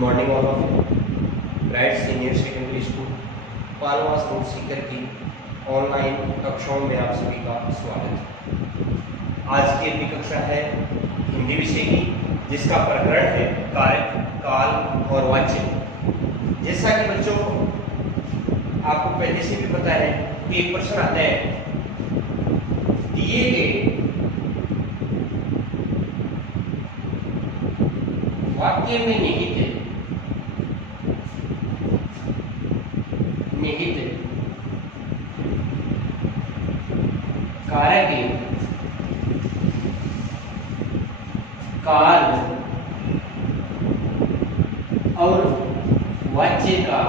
Morning all of you. Bright senior secondary school Palwas road Sikar की online कक्षाओं में आप सभी का स्वागत है। आज की अपनी कक्षा है हिंदी विषय की, जिसका प्रकरण है कारक, काल और वाच्य। जैसा कि बच्चों आपको पहले से भी पता है कि एक प्रश्न आता है, दिए गए वाक्य में निहित कारक काल और वाच्य का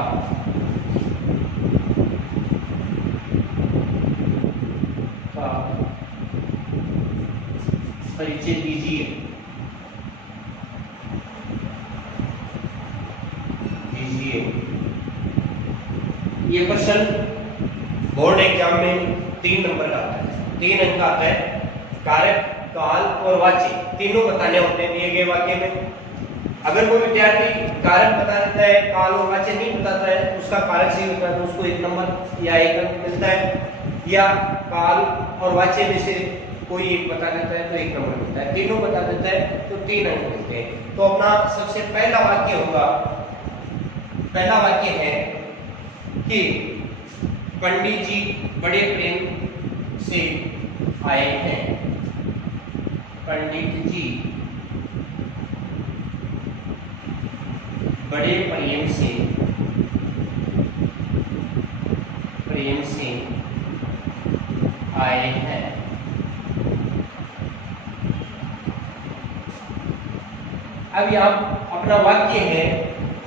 परिचय दीजिए। ये क्वेश्चन बोर्ड एग्जाम में 3 नंबर का आता है, 3 अंक का आता है। कारक, काल और वाच्य तीनों बताने होते हैं दिए गए वाक्य में। अगर कोई विद्यार्थी कारक बता देता है, काल और वाच्य नहीं बताता है, उसका कारक सही होता है तो उसको 1 नंबर या 1 अंक मिलता है, या काल और वाच्य में से कोई एक बता देता है तो 1 नंबर मिलता है, तीनों बता देता है तो 3 अंक मिलते हैं। तो अपना सबसे पहला वाक्य होगा, पहला वाक्य है कि पंडित जी बड़े प्रेम से आए हैं। पंडित जी बड़े प्रेम से आए हैं। अब यहाँ अपना वाक्य है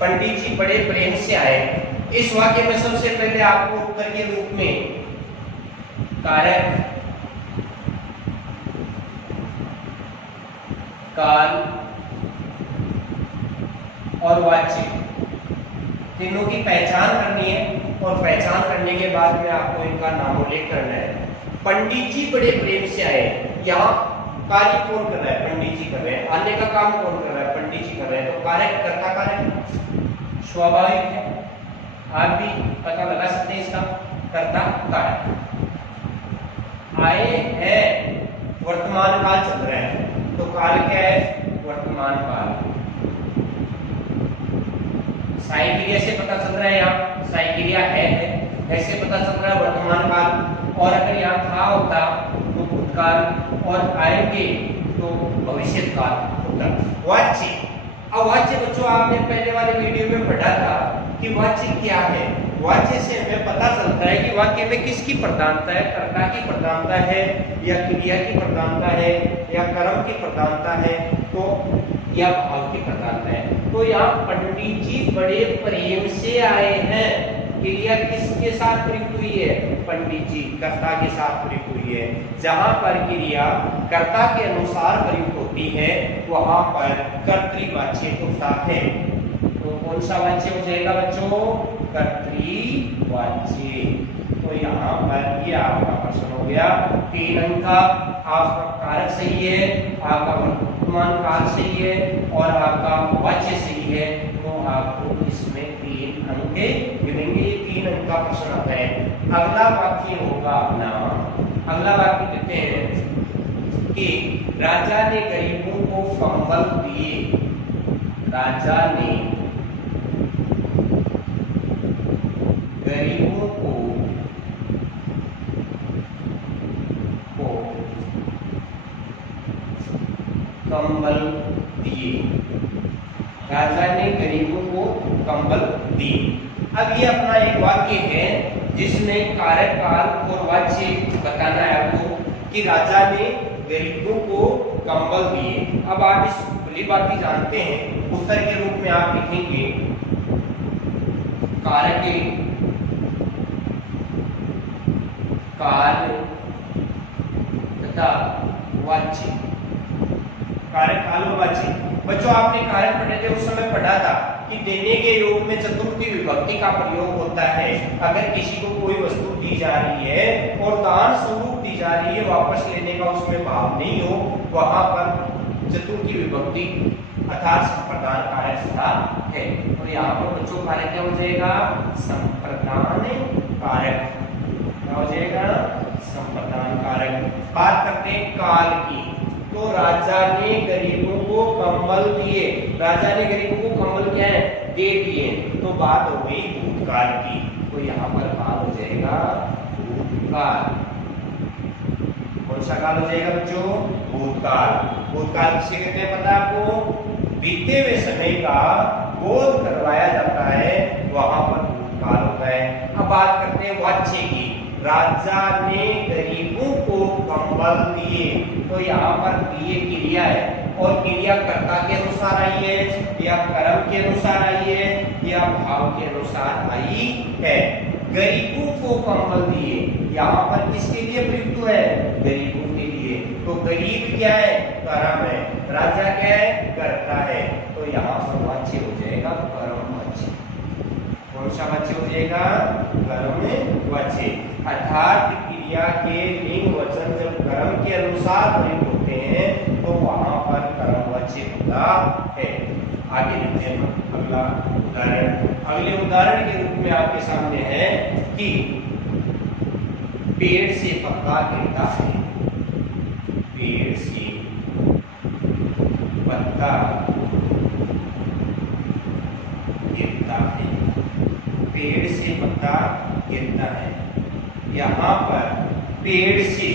पंडित जी बड़े प्रेम से आए। इस वाक्य में सबसे पहले आपको उत्तर के रूप में कारक, काल और वाच्य तीनों की पहचान करनी है, और पहचान करने के बाद में आपको इनका नामोल्लेख करना है। पंडित जी बड़े प्रेम से आए, यहाँ कार्य कौन कर रहा है? पंडित जी कर रहे हैं। आने का काम कौन कर रहा है? पंडित जी कर रहे हैं। तो कारक, कर्ता कारक स्वाभाविक है, आप भी पता लगा सकते हैं इसका। कर्ता कारक आए हैं, वर्तमान काल चल रहा है तो काल क्या है? वर्तमान काल। साई क्रिया से पता चल रहा है, यहाँ साई क्रिया है, ऐसे पता चल रहा है वर्तमान काल। और अगर यहाँ था होता तो भूतकाल, और आएंगे तो भविष्य काल होता। वाच्य, अब वाच्य बच्चों आपने पहले वाले वीडियो में पढ़ा था कि वाच्य क्या है। वाच्य से हमें पता चलता है कि वाक्य में किसकी प्रधानता है? कर्ता की प्रधानता है, या क्रिया की प्रधानता है, या कर्म की प्रधानता है, तो या भाव की प्रधानता है। तो यहाँ पंडित जी बड़े प्रेम से आए हैं, क्रिया किसके साथ प्रयुक्त हुई है? पंडित जी, कर्ता के साथ प्रयुक्त हुई है। जहां पर क्रिया कर्ता के अनुसार प्रयुक्त होती है वहां पर कर्तृवाच्य होता है। तो कौन सा वाच्य हो जाएगा बच्चों? कर्तृवाच्य। तो यहाँ पर ये आपका प्रश्न हो गया 3 अंक का। आपका कारक सही है, आपका वर्तमान काल सही है, और आपका वाच्य सही है, तो आपको इसमें 3 अंक मिलेंगे। ये 3 अंक का प्रश्न आता है। अगला वाक्य होगा अपना, अगला वाक्य कहते हैं कि राजा ने गरीबों को कंबल दिए। राजा ने गरीबों को कंबल दिए। राजा ने गरीबों को कंबल दिए। अब ये अपना एक वाक्य है जिसमें कारक, काल और वाच्य बताना है आपको कि राजा ने गरीबों को कंबल दिए। अब आप इस भली बात जानते हैं, उत्तर के रूप में आप लिखेंगे कारक, काल तथा वाच्य। कारक, काल और वाच्य। बच्चों आपने कारक पढ़े थे, उस समय पढ़ा था कि देने के योग में चतुर्थी विभक्ति का प्रयोग होता है। अगर किसी को कोई वस्तु दी जा रही है और दान स्वरूप दी जा रही है, वापस लेने का उसमें भाव नहीं हो, वहां पर चतुर्थी विभक्ति अर्थात संप्रदान कारक होता है। तो यहाँ पर बच्चों कारक क्या हो जाएगा, संप्रदान कारक। क्या हो जाएगा, संप्रदान कारक। बात करते हैं काल की। तो राजा ने गरीबों को कंबल दिए, राजा ने गरीबों को कंबल क्या है, दे दिए। तो बात हो गई भूतकाल की। तो यहाँ पर काल हो जाएगा भूतकाल। कौन सा काल हो जाएगा बच्चों, भूतकाल। भूतकाल किसे कहते हैं पता है आपको, बीते हुए समय का बोध करवाया जाता है, वहां पर भूतकाल होता है। अब बात करते हैं वाच्य की। राजा ने गरीबों को कंबल दिए। तो यहाँ पर दिए क्रिया है और क्रिया कर्ता के अनुसार आई है या कर्म के अनुसार आई है या भाव के अनुसार आई है। गरीबों को कंबल दिए, यहाँ पर किसके लिए प्रयुक्त है, गरीबों के लिए। तो गरीब क्या है, कर्म है। राजा क्या है, कर्ता है। तो यहाँ पर वाच्य हो जाएगा कर्म वाच्य। कौन सा वाच्य हो जाएगा, कर्म वाच्य। अर्थात क्रिया के लिंग वचन जब कर्म के अनुसार प्रयुक्त होते हैं तो वहां पर कर्म वाच्य होता है। आगे देखते हैं अगला उदाहरण। अगले उदाहरण के रूप में आपके सामने है कि पेड़ से पत्ता गिरता है। पेड़ से पत्ता गिरता है। पेड़ से पत्ता गिरता है। यहाँ पर पेड़ से,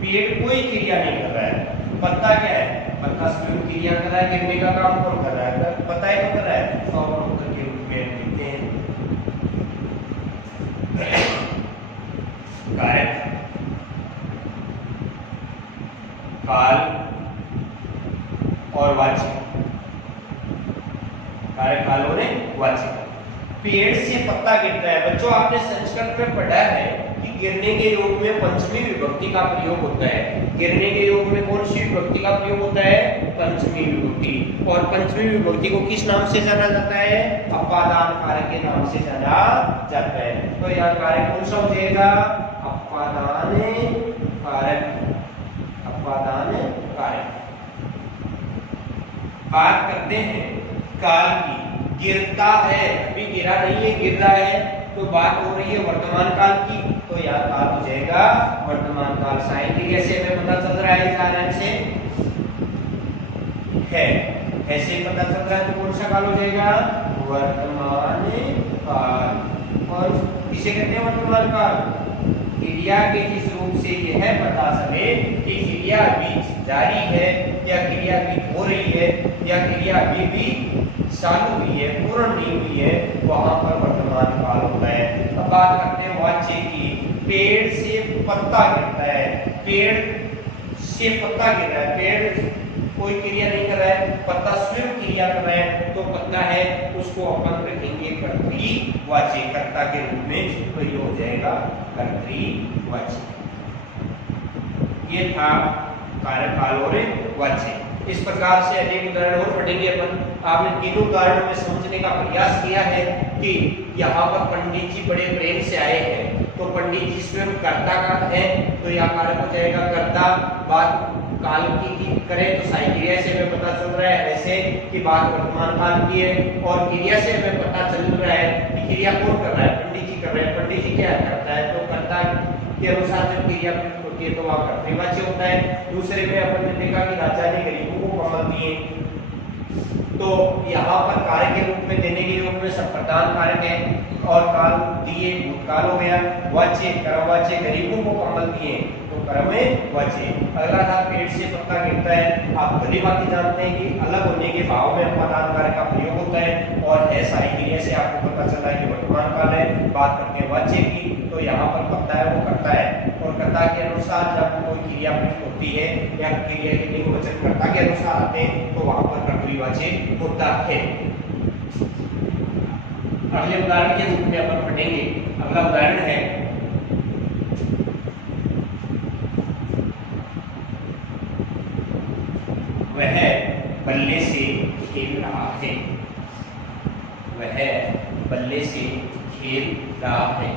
पेड़ कोई क्रिया नहीं कर रहा है, पत्ता क्या है, पत्ता स्वयं क्रिया कर रहा है। गिरने का काम कौन कर रहा है, पत्ता ही तो कर रहा है। और के रूप में लिखते हैं कारक, काल और वाच्य। कारक, काल और वाच्य। पेड़ से पत्ता गिरता है। बच्चों आपने संस्कृत में पढ़ा है कि गिरने के योग में पंचमी विभक्ति का प्रयोग होता है। गिरने के योग में कौन सी विभक्ति का प्रयोग होता है, पंचमी विभक्ति। और पंचमी विभक्ति को किस नाम से जाना जाता है, अपादान कारक के नाम से जाना जाता है। तो यहाँ कारक कौन सा हो जाएगा, अपादान कारक। अपादान कारक। बात करते हैं काल की। गिरता है, अभी गिरा नहीं है, गिर रहा है। तो बात हो रही है वर्तमान काल की। तो यह काल हो जाएगा वर्तमान काल। साहित्य कैसे हमें पता चल रहा है, कारण से है, ऐसे पता चल रहा है। तो कौन सा काल हो जाएगा, वर्तमान काल। और किसे कहते हैं वर्तमान काल, क्रिया के जिस रूप से यह पता चले कि क्रिया अभी जारी है या क्रिया अभी हो रही है या क्रिया अभी भी चालू हुई है, पूर्ण नहीं हुई है, वहां पर वर्तमान काल होता है। अब बात करते हैं वाच्य की। पेड़ से पत्ता गिरता है। पेड़ से पत्ता गिर रहा है, पेड़ कोई क्रिया नहीं कर रहा है, पत्ता स्वयं क्रिया कर रहा है। तो पत्ता है उसको अपन रखेंगे कर्तृवाच्य, कर्ता के रूप में। तो ये हो जाएगा कर्तृवाच्य। ये था कारक, काल और वाच्य। इस प्रकार से अनेक उदाहरण और पढ़ेंगे अपन। आपने तीनों उदाहरणों में समझने का प्रयास किया है कि यहाँ पर पंडित जी बड़े प्रेम से आए हैं। तो पंडित जी स्वयं कर्ता का है, तो यह कारक हो जाएगा कर्ता। बात काल की करें तो साई क्रिया से हमें पता चल रहा है ऐसे कि बात वर्तमान काल की है। और क्रिया से हमें पता चल रहा है कि क्रिया कौन कर रहा है, पंडित जी कर रहे हैं। पंडित जी क्या करता है, तो कर्ता के अनुसार जब क्रिया होती है तो वह कर्तृवाच्य होता है। दूसरे में अपन ने देखा कि राजा ने गरीबों को कंबल दिए। तो यहाँ पर कारक के रूप में देने के योग में संप्रदान कारक है और काल दिए भूतकाल हो गया। वाच्य कर्मवाच्य, गरीबों को कंबल दिए तो कर्म वाच्य। अगला था पेड़ से पत्ता गिरता है। आप भली भांति जानते हैं कि अलग होने के भाव में अपादान कारक का प्रयोग होता है और है सारी क्रिया से आपको पता चला है कि वर्तमान काल है। बात करते हैं वाच्य की। तो यहाँ पर पत्ता है वो करता है और कर्ता के अनुसार जब कोई क्रिया प्रयुक्त होती है या क्रिया के लिंग वचन कर्ता के अनुसार आते हैं तो वहां पर कर्तृवाच्य होता है। अगले उदाहरण के रूप में अपन पढ़ेंगे। अगला उदाहरण है वह बल्ले से खेल रहा है। वह बल्ले से खेल रहा है।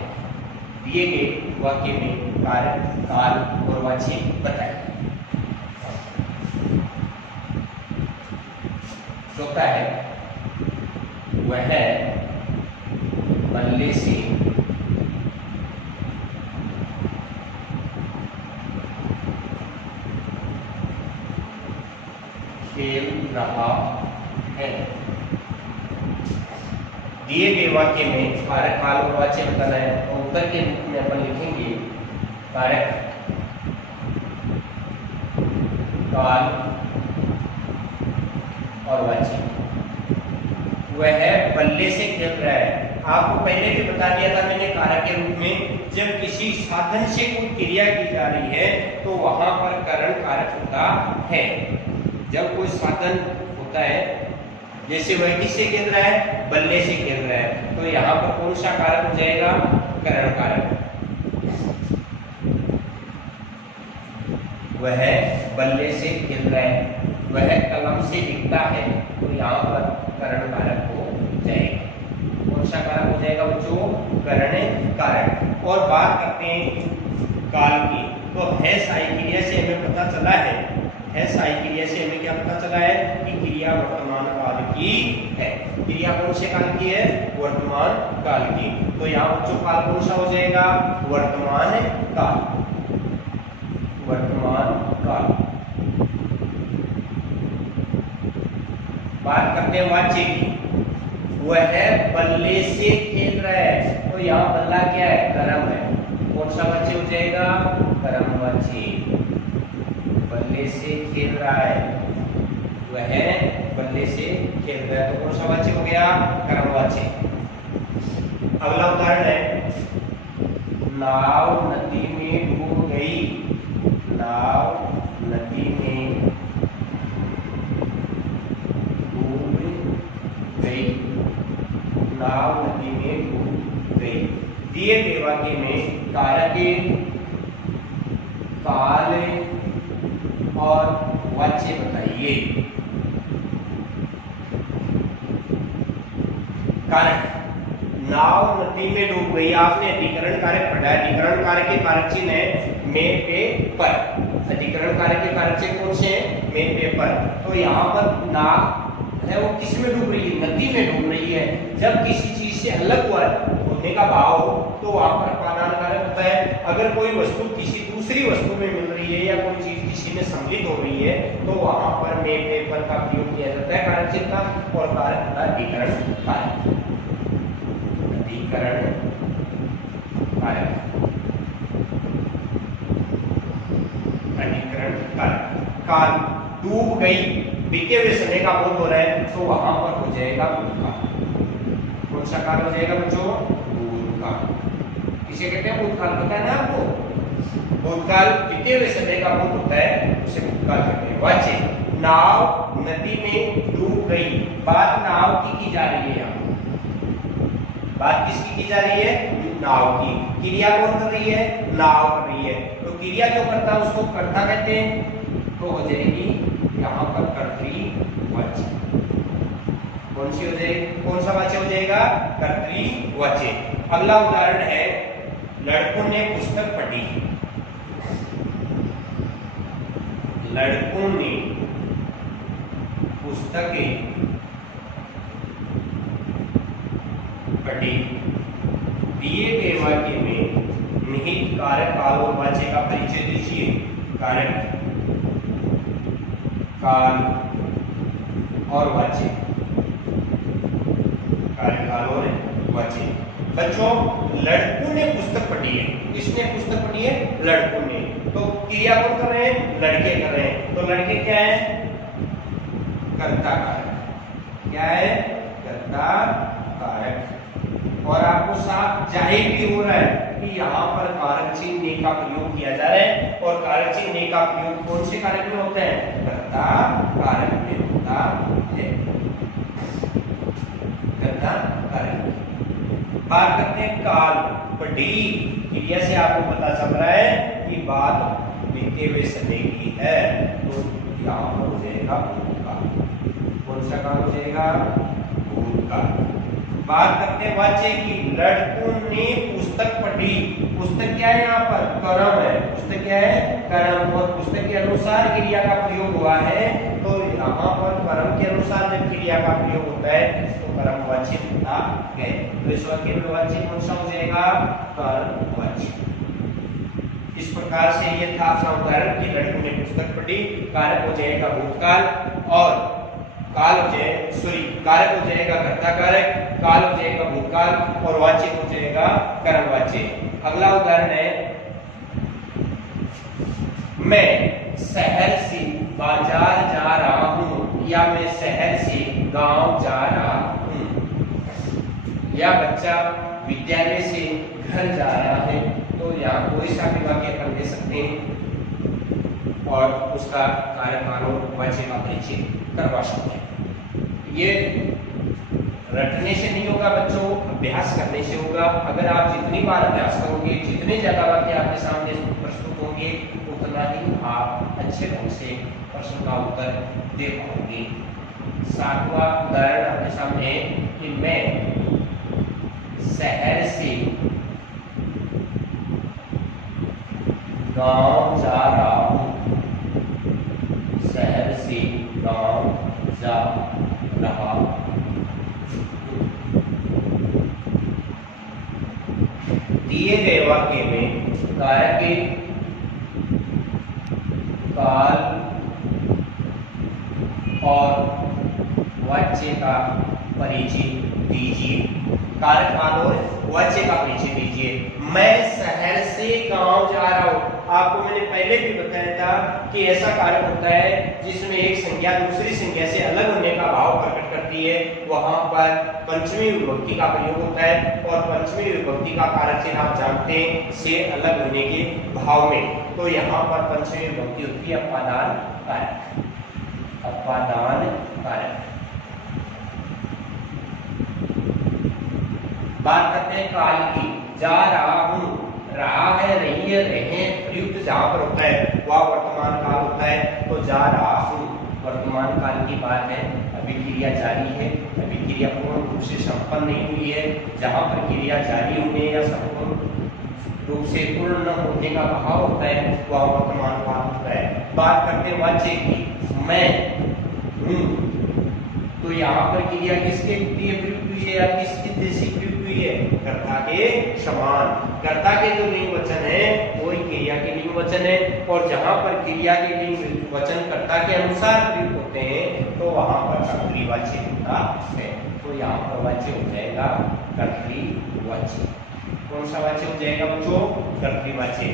दिए गए वाक्य में कारक, काल और वाच्य बताएं। सोता है वह बल्ले से खेल रहा है। दिए गए वाक्य में कारक काल और वाच्य बताना है, तो उत्तर के रूप में अपन लिखेंगे कारक काल और वाच्य। वह बल्ले से खेल रहा है। आपको पहले भी बता दिया था मैंने कारक के रूप में, जब किसी साधन से कोई क्रिया की जा रही है तो वहां पर करण कारक होता है। जब कोई साधन होता है, जैसे वह किससे खेल रहा है, बल्ले से खेल रहा है, तो यहाँ पर कौन सा कारक हो जाएगा, करण कारक। वह बल्ले से खेल रहा है, वह कलम से लिखता है, तो यहाँ पर करण कारक हो जाएगा। कौन सा कारक हो जाएगा बच्चों, करण कारक। और बात करते हैं काल की, तो है साई क्रिया से हमें पता चला है साई क्रिया से हमें क्या पता चला है कि क्रिया वर्तमान काल की है। क्रिया कौन से काल की है, वर्तमान काल की। तो यहाँ बच्चों काल कौन सा हो जाएगा, वर्तमान काल, वर्तमान काल। बात करते हैं वाच्य की, वह बल्ले से खेल रहा है, तो यहाँ बल्ला क्या है, करम है। कौन सा वाच्य हो जाएगा, करम वाच्य। बल्ले से खेल रहा है, वह बल्ले से खेल रहा है, तो कौन सा वाच्य हो गया, कर्म वाच्य। अगला उदाहरण है, नाव नदी में डूब गई। नाव नदी में डूब गई, नाव नदी में डूब गई। दिए गए वाक्य में कारक काल और वाच्य बताइए। कारक, नाव नदी में डूब गई, आपने अधिकरण कारक पढ़ा है। अधिकरण कारक के कारक चिन्ह है में, पे, पर। अधिकरण कारक के कारक चिन्ह कौन से हैं, में, पे, पर। तो यहाँ पर नाव है वो किस में डूब रही है, नदी में डूब रही है। जब किसी चीज से अलग हुआ होने का भाव हो तो वहां पर अपादान कारक होता है। अगर कोई वस्तु किसी दूसरी वस्तु में मिल रही है या कोई चीज किसी में सम्मिलित हो रही है तो वहां पर में, पे, पर का प्रयोग किया जाता है कारक चिन्ह का। और कारक होता है अधिकरण कारक, अधिकरण कारक, अधिकरण कारक। काल, डूब गई, बीते हुए समय का बोध हो रहा है, तो वहां पर हो जाएगा भूतकाल। कौन सा काल हो जाएगा बच्चों, भूतकाल। किसे कहते हैं भूतकाल, पता है ना आपको, भूतकाल बीते हुए समय का बोध होता है, उसे भूतकाल कहते हैं। वाच्य, नाव नदी में डूब गई। बात नाव की जा रही है, यहाँ बात किसकी की जा रही है, नाव की। क्रिया कौन कर रही है, नाव कर रही है। तो क्रिया जो करता है उसको कर्ता कहते हैं, तो हो जाएगी यहाँ पर कर्तृवाच्य। कौन सी हो जाएगी, कौन सा वाच्य हो जाएगा, कर्तृवाच्य। अगला उदाहरण है, लड़कों ने पुस्तक पढ़ी। लड़कों ने पुस्तकें पढ़ी। दिए गए वाक्य में निहित कारक काल और वाच्य का परिचय दीजिए। कारक काल और वाच्य, कारक काल और वाच्य। बच्चों, लड़कों ने पुस्तक पढ़ी है, किसने पुस्तक पढ़ी है, लड़कों ने। तो क्रिया कौन कर रहे हैं, लड़के कर रहे हैं। तो लड़के क्या है, कर्ता कारक। क्या है, कर्ता कारक। और आपको साफ जाहिर भी हो रहा है कि यहाँ पर कारक चिन्ह ने का प्रयोग किया जा रहा है। और कारक चिन्ह ने का प्रयोग कौन से कारक में होता है, कर्ता कारक में होता है, कर्ता कारक। बात करते हैं काल, पढ़ी क्रिया से आपको पता चल रहा है कि बात बीते हुए समय की है, तो यहाँ पर हो जाएगा भूतकाल। कौन सा काल हो जाएगा, भूतकाल। बात करते हैं वाच्य की, लड़कों ने पुस्तक पढ़ी। पुस्तक क्या है, यहाँ पर कर्म है, पुस्तक क्या है, कर्म, और पुस्तक के अनुसार क्रिया का प्रयोग हुआ है, तो यहाँ पर कर्म के अनुसार जब क्रिया का प्रयोग होता है तो कर्मवाची होता है। तो इस वाक्य में वाची कौन सा हो जाएगा, कर्मवाची। इस प्रकार से ये था अपना उदाहरण कि लड़की ने पुस्तक पढ़ी, कारक हो जाएगा भूतकाल, और काल हो जाए सॉरी कारक हो जाएगा कर्ता कारक, काल हो जाएगा भूतकाल, और वाच्य हो जाएगा कर्मवाच्य। अगला उदाहरण है, मैं शहर से बाजार जा रहा हूँ, या मैं शहर से गांव जा रहा हूँ, या बच्चा विद्यालय से घर जा रहा है। तो यहाँ कोई सा भी वाक्य कर दे सकते हैं और उसका कारक और वाच्य का परिचय करवा सकते हैं। ये रटने से नहीं होगा बच्चों, अभ्यास करने से होगा। अगर आप जितनी बार अभ्यास करोगे, जितने ज्यादा वाक्य आपके सामने प्रस्तुत होंगे, उतना ही आप अच्छे ढंग से प्रश्न का उत्तर दे पाओगे। सातवां उदाहरण आपके सामने है कि मैं शहर से गांव जा रहा हूँ, शहर से गांव जा रहा हूँ। दिए गए वाक्य में कारक काल और वाच्य का परिचय दीजिए। कारक काल और वाच्य का परिचय दीजिए। मैं शहर से गांव जा रहा हूं। आपको मैंने पहले भी बताया था कि ऐसा कारक होता है जिसमें एक संज्ञा दूसरी संज्ञा से अलग होने का भाव प्रकट करती है, वहां पर पंचमी विभक्ति का प्रयोग होता है। और पंचमी विभक्ति का कारक चिन्ह आप जानते हैं से अलग होने के भाव में। तो यहाँ पर पंचमी विभक्ति होती है अपादान कारक, अपादान कारक। बात करते हैं काल की। जा रहा हूं, रहा है, रही है, रहे, प्रयुक्त जहां पर होता है वह वर्तमान काल होता है। तो जा रहा हूं वर्तमान काल की बात है, अभी क्रिया जारी है, अभी क्रिया पूर्ण रूप से संपन्न नहीं हुई है। जहां पर क्रिया जारी होने या संपूर्ण रूप से पूर्ण न होने का भाव होता है वह वर्तमान काल होता है। बात करते हैं वाच्य की। मैं हूं, तो यहाँ पर क्रिया किसके लिए प्रयुक्त हुई है या किसकी जैसी प्रयुक्त हुई है, कर्ता के समान। कर्ता के जो लिंग वचन है वही क्रिया के लिंग वचन है। और जहां पर क्रिया के लिंग वचन कर्ता के अनुसार प्रयुक्त होते हैं तो वहां पर कर्तृवाच्य होता है। तो यहाँ पर वाच्य हो जाएगा कर्तृवाच्य। कौन सा वाच्य हो जाएगा बच्चों, कर्तृवाच्य।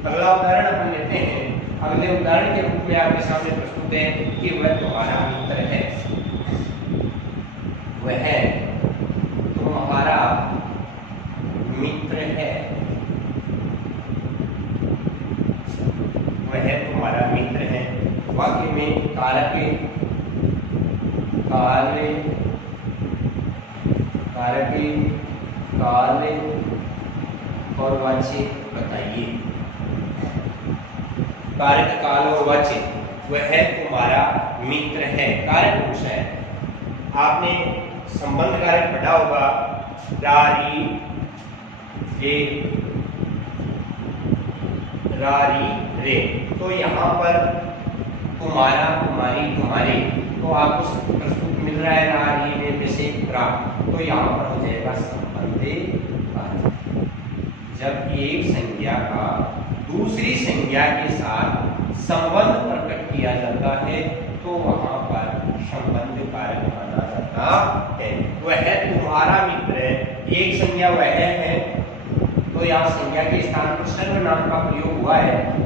अगला उदाहरण अपन लेते हैं। अगले उदाहरण के रूप में आपके सामने प्रस्तुत है कि वह तुम्हारा मित्र है, वह तुम्हारा मित्र है, वह तुम्हारा मित्र है। वाक्य में कारक काले, कारक काले और वाच्य बताइए। कारक काल और वाच्य, वह तुम्हारा मित्र है। कारक पुरुष है, आपने संबंध कारक पढ़ा होगा, रारी रे, रारी रे। तो यहाँ पर तुम्हारा, तुम्हारी, तुम्हारे, तो आपको प्रस्तुत मिल रहा है रारी रे में से रा। तो यहाँ पर हो जाएगा संबंधे कारक। जब एक संज्ञा का दूसरी संज्ञा के साथ संबंध प्रकट किया जाता है तो वहां पर संबंध कारक माना जाता है। वह तुम्हारा मित्र है, एक संज्ञा वह है, तो यहाँ संज्ञा के स्थान पर सर्वनाम का प्रयोग हुआ है।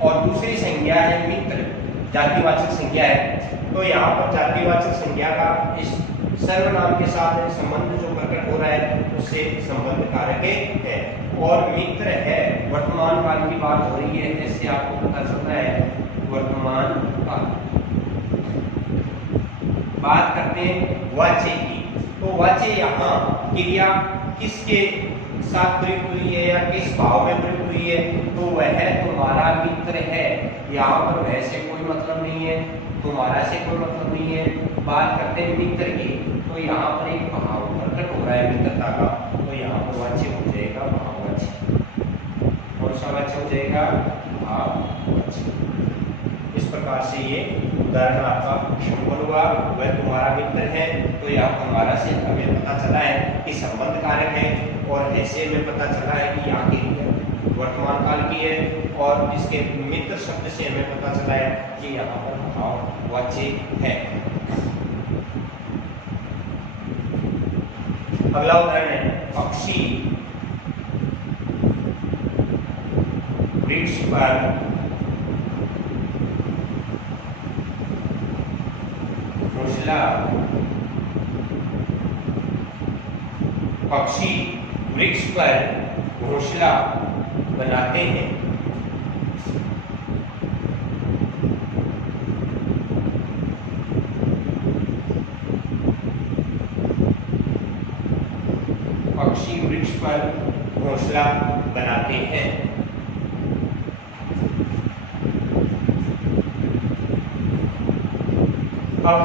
और दूसरी संज्ञा है मित्र, जातिवाचक संज्ञा है। तो यहाँ पर जातिवाचक संज्ञा का इस सर्वनाम के साथ संबंध जो प्रकट हो रहा है उससे संबंध कारक है। और मित्र है, वर्तमान काल की बात हो रही है, जैसे आपको पता चलता है वर्तमान काल। बात करते हैं वाच्य की। तो वाच्य यहाँ क्रिया किसके साथ प्रयुक्त हुई है या किस भाव में प्रयुक्त हुई है, तो वह तुम्हारा मित्र है। यहाँ पर वह से कोई मतलब नहीं है, तुम्हारा से कोई मतलब नहीं है। बात करते हैं मित्र की, तो यहाँ पर एक भाव प्रकट हो रहा है मित्रता का, तो यहाँ पर वाच्य हो जाएगा भाववाच्य। कौन सा वाच्य हो जाएगा? भाववाच्य। इस प्रकार से ये उदाहरण आपका संपन्न हुआ। वह तुम्हारा मित्र है, तो यह तुम्हारा से हमें पता चला है कि संबंध कारक है, और ऐसे में पता चला है कि यहाँ की वर्तमान काल की है, और इसके मित्र शब्द से हमें पता चला है कि यहाँ पर भाववाच्य है। अगला उदाहरण है पक्षी वृक्ष पर घोंसला पक्षी वृक्ष पर घोंसला बनाते हैं। पक्षी वृक्ष पर घोंसला बनाते हैं। अब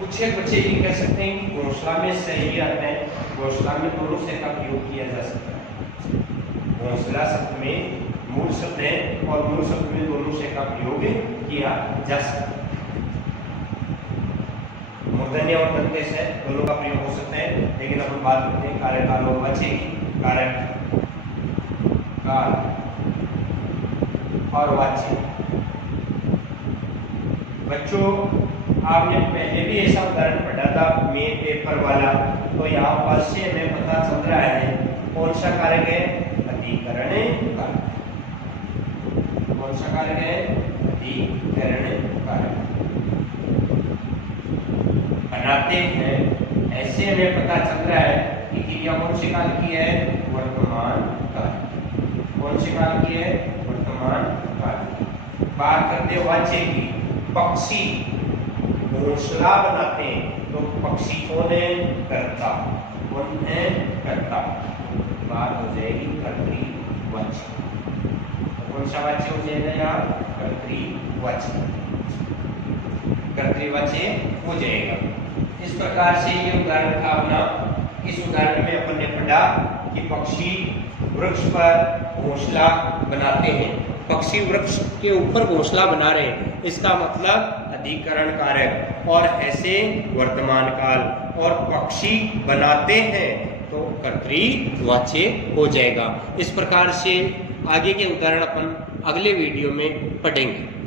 कुछ एक बच्चे ये कह सकते हैं कि घोंसला में सही अर्थ है, घोंसला में दोनों से का प्रयोग किया जा सकता है। घोंसला शब्द में मूल शब्द है, और मूल शब्द में दोनों से का प्रयोग किया जा सकता है। मूर्धन्य और दंत्य से दोनों का प्रयोग हो सकता है, लेकिन अपन बात करते हैं कारक काल और वाच्य की। कारक काल और वाच्य। बच्चों, आपने पहले भी ऐसा उदाहरण पढ़ा था मेन पेपर वाला, तो यहाँ पर से हमें पता चल रहा है कौन सा कारक है? अधिकरण कारक। कौन सा कारक है? अधिकरण कारक। बनाते हैं, ऐसे हमें पता चल रहा है कि क्रिया कौन से काल की है? वर्तमान काल। कौन से काल की है? वर्तमान काल। बात करते हैं वाच्य की। पक्षी घोंसला बनाते हैं, तो पक्षी कौन है? कर्ता। कौन है? कर्ता। बात हो जाएगी कर्तृवाच्य। कौन सा वाच्य हो जाएगा यार? कर्तृवाच्य। कर्तृवाच्य हो जाएगा। इस प्रकार से ये उदाहरण था अपना। इस उदाहरण में अपन ने पढ़ा कि पक्षी वृक्ष पर घोंसला बनाते हैं। पक्षी वृक्ष के ऊपर घोंसला बना रहे हैं, इसका मतलब अधिकरण कारक, और ऐसे वर्तमान काल, और पक्षी बनाते हैं तो कर्तृवाच्य हो जाएगा। इस प्रकार से आगे के उदाहरण अपन अगले वीडियो में पढ़ेंगे।